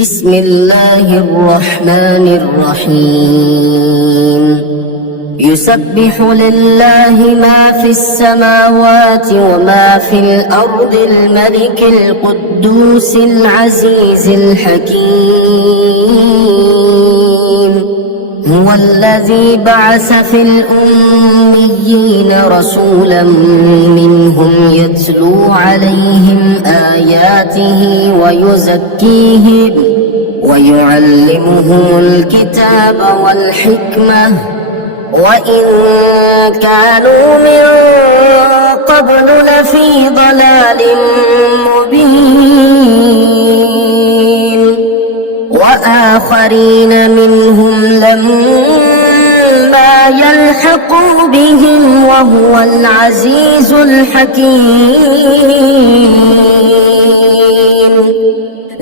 بسم الله الرحمن الرحيم يسبح لله ما في السماوات وما في الأرض الملك القدوس العزيز الحكيم هو الذي بعث في الأميين رسولا منهم يتلو عليهم آياته ويزكيهم ويعلمهم الكتاب والحكمة وإن كانوا من قبل لفي ضلال مبين وآخرين منهم لما يلحقوا بهم وهو العزيز الحكيم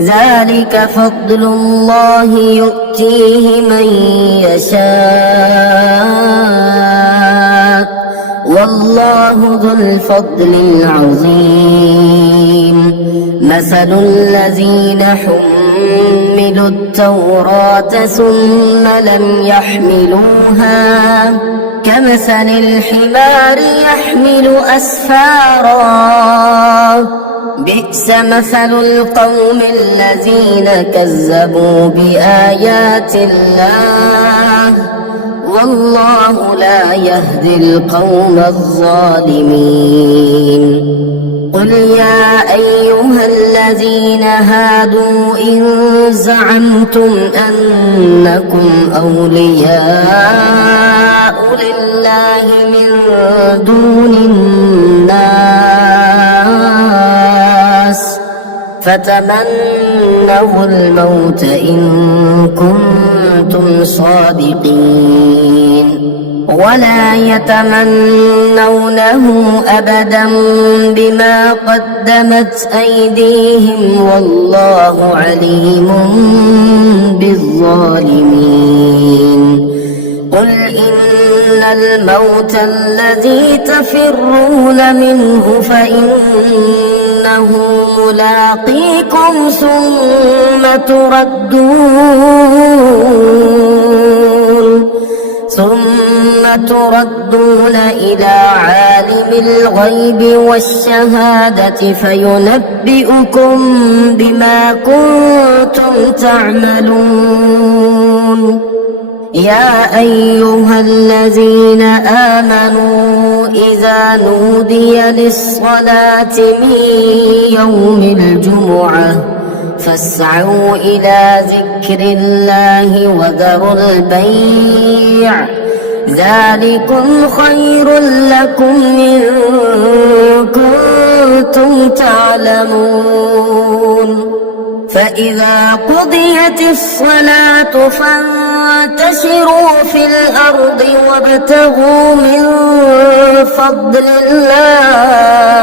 ذلك فضل الله يؤتيه من يشاء والله ذو الفضل العظيم مثل الذين حملوا التوراة ثم لم يحملوها كمثل الحمار يحمل أسفارا بئس مثل القوم الذين كذبوا بآيات الله والله لا يهدي القوم الظالمين قل يا أيها الذين هادوا إن زعمتم أنكم أولياء لله من دون الناس فتمنوا الموت إن كنتم صادقين ولا يتمنونه أبدا بما قدمت أيديهم والله عليم بالظالمين قل إن الموت الذي تفرون منه فإنه ملاقيكم ثم تردون إلى عالم الغيب والشهادة فينبئكم بما كنتم تعملون يا أيها الذين آمنوا إذا نودي للصلاة من يوم الجمعة فاسعوا إلى ذكر الله وذروا البيع ذلكم خير لكم إن كنتم تعلمون فإذا قضيت الصلاة فانتشروا في الأرض وابتغوا من فضل الله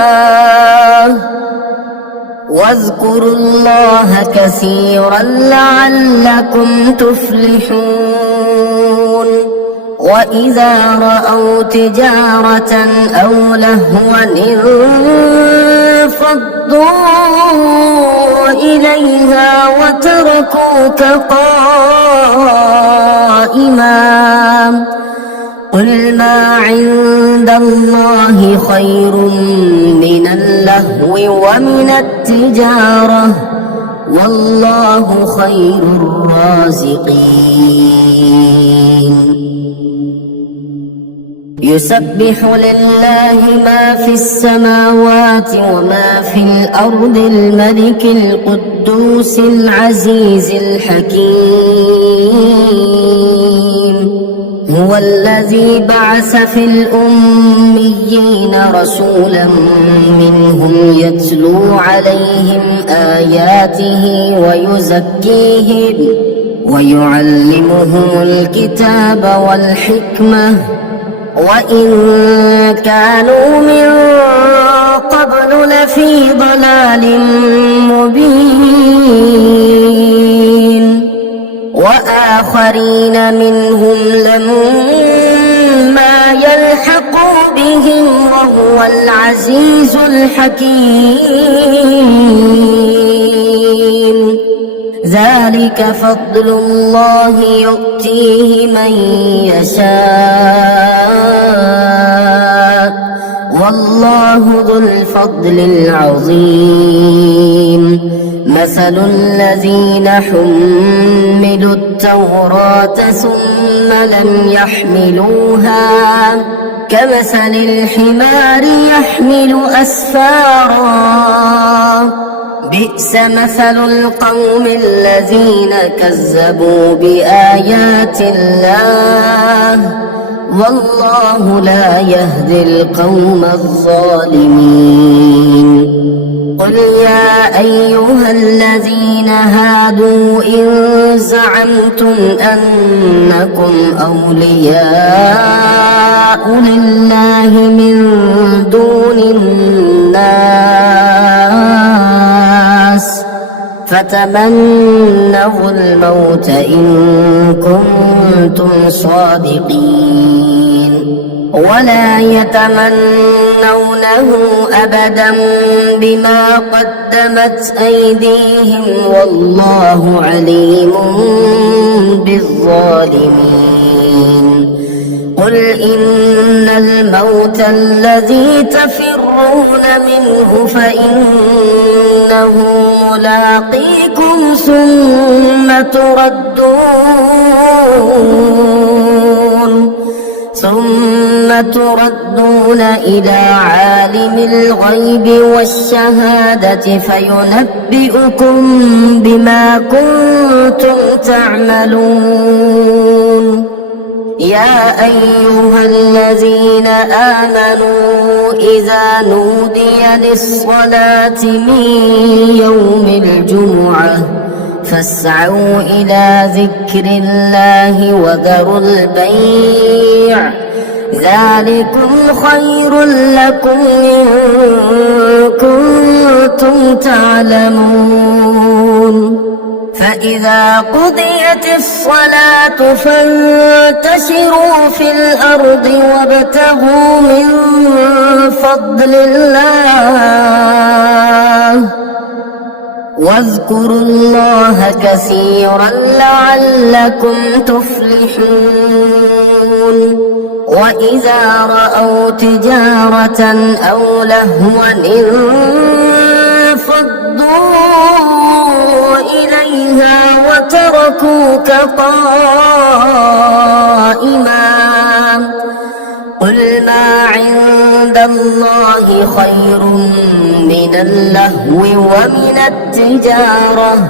واذكروا الله كثيرا لعلكم تفلحون وإذا رأوا تجارة أو لهوا انفضوا إليها وتركوك قائما قل ما عند الله خير من اللهو ومن التجارة والله خير الرازقين يسبح لله ما في السماوات وما في الأرض الملك القدوس العزيز الحكيم هو الذي بعث في الأميين رسولا منهم يتلو عليهم آياته ويزكيهم ويعلمهم الكتاب والحكمة وإن كانوا من قبل لفي ضلال مبين وآخرين منهم لما يلحقوا بهم وهو العزيز الحكيم ذلك فضل الله يؤتيه من يشاء والله ذو الفضل العظيم مثل الذين حملوا التوراة ثم لم يحملوها كمثل الحمار يحمل أسفارا بئس مثل القوم الذين كذبوا بآيات الله والله لا يهدي القوم الظالمين قل يا أيها الذين هادوا إن زعمتم أنكم أولياء لله من دون الناس فتمنوا الموت إن كنتم صادقين ولا يتمنونه أبدا بما قدمت أيديهم والله عليم بالظالمين قل إن الموت الذي تفرون منه فإنه ملاقيكم ثم تردون إلى عالم الغيب والشهادة فينبئكم بما كنتم تعملون يا أيها الذين آمنوا إذا نودي للصلاة من يوم الجمعة فاسعوا إلى ذكر الله وذروا البيع ذلكم خير لكم إن كنتم تعلمون فإذا قضيت الصلاة فانتشروا في الأرض وابتغوا من فضل الله واذكروا الله كثيرا لعلكم تفلحون وإذا رأوا تجارة أو لهوا انفضوا إليها وتركوك قائما قل ما عند الله خير من اللهو ومن التجارة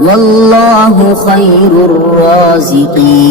والله خير الرازقين